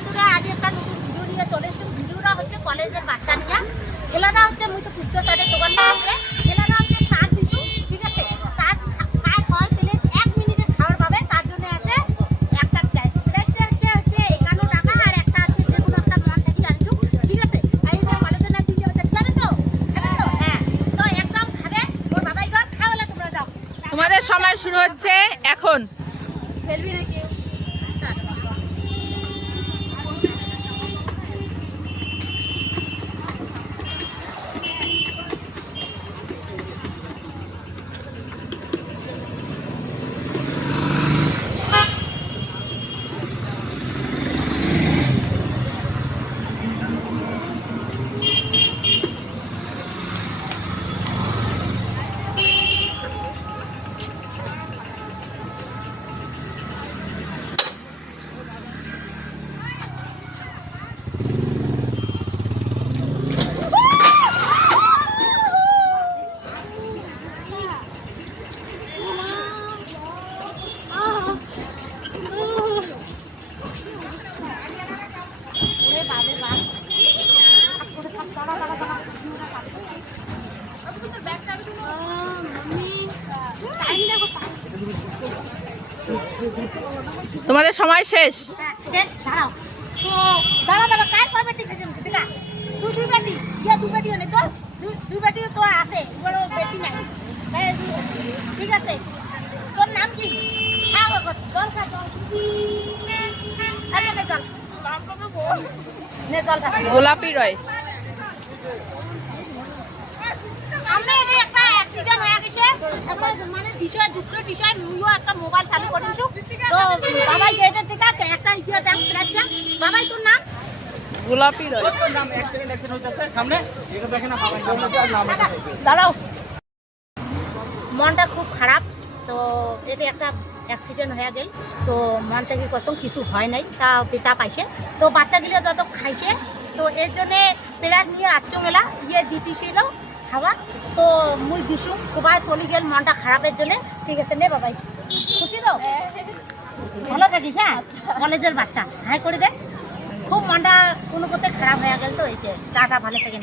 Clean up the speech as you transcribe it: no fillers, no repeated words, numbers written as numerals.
বন্ধুরা আজ একটা নতুন ভিডিও নিয়ে চলে এসেছি। ভিডিওটা হচ্ছে কলেজের বাচ্চা নিয়ে। খেলাটা হচ্ছে মুই তো পুষ্কর সাইডের দোকান থেকে খেলাটা হচ্ছে চার পিছু, ঠিক আছে? চার খায় কয় পেলে 1 মিনিটে খাবার পাবে, তার জন্য আছে একটা প্রাইস। প্রাইসটা হচ্ছে 51 টাকা, আর একটা হচ্ছে যে কোনো একটা মন থেকে আনছু, ঠিক আছে? এই যে কলেজের না ভিডিও হচ্ছে, খাবে তো? খাবে তো? হ্যাঁ, তো একদম খাবে। ওর বাবাই গো খাওয়ালে তোমরা যাও। তোমাদের সময় শুরু হচ্ছে এখন। ফেলবি নাকি? তোমাদের সময় শেষ। দাঁড়াও তো, দাঁড়া কাজ করবে, ঠিক আছে? দেখা দুই বেটি, দুই বেটি অনেক তো, দুই বেটি তো আছে, এবার বেশি নাই, ঠিক আছে? তোর নাম কি? জল খা, জল গোলাপি রয়। সামনে এটা একটা অ্যাক্সিডেন্ট হয়ে গেছে, মানে বিষয় দুঃখের বিষয়। মুইও একটা মোবাইল চালু করেছি, তো বাবাই গেটের দিকে একটা দাম প্রাইসটা। বাবাই তোর নাম? গোলাপি রয়। দাঁড়াও, মনটা খুব খারাপ। তো এটা একটা অ্যাক্সিডেন্ট হয়ে গেল, তো মন থেকে কসম কিছু হয় নাই, তা পিতা পাইছে। তো বাচ্চাগুলো যত খাইছে, তো এর জন্যে প্রাইজ নিয়ে আচ্ছ মেলা জিতিছিল খাবার। তো মুই দিছু, সবাই চলে গেল মনটা খারাপের জন্য, ঠিক আছে? নে বাবাই, খুশি তো? ভালো থাকিস, হ্যাঁ? কলেজের বাচ্চা হাই করে দে। খুব মনটা কোনো করতে খারাপ হয়ে গেল, তো এই যে টাটা, ভালো থাকেন।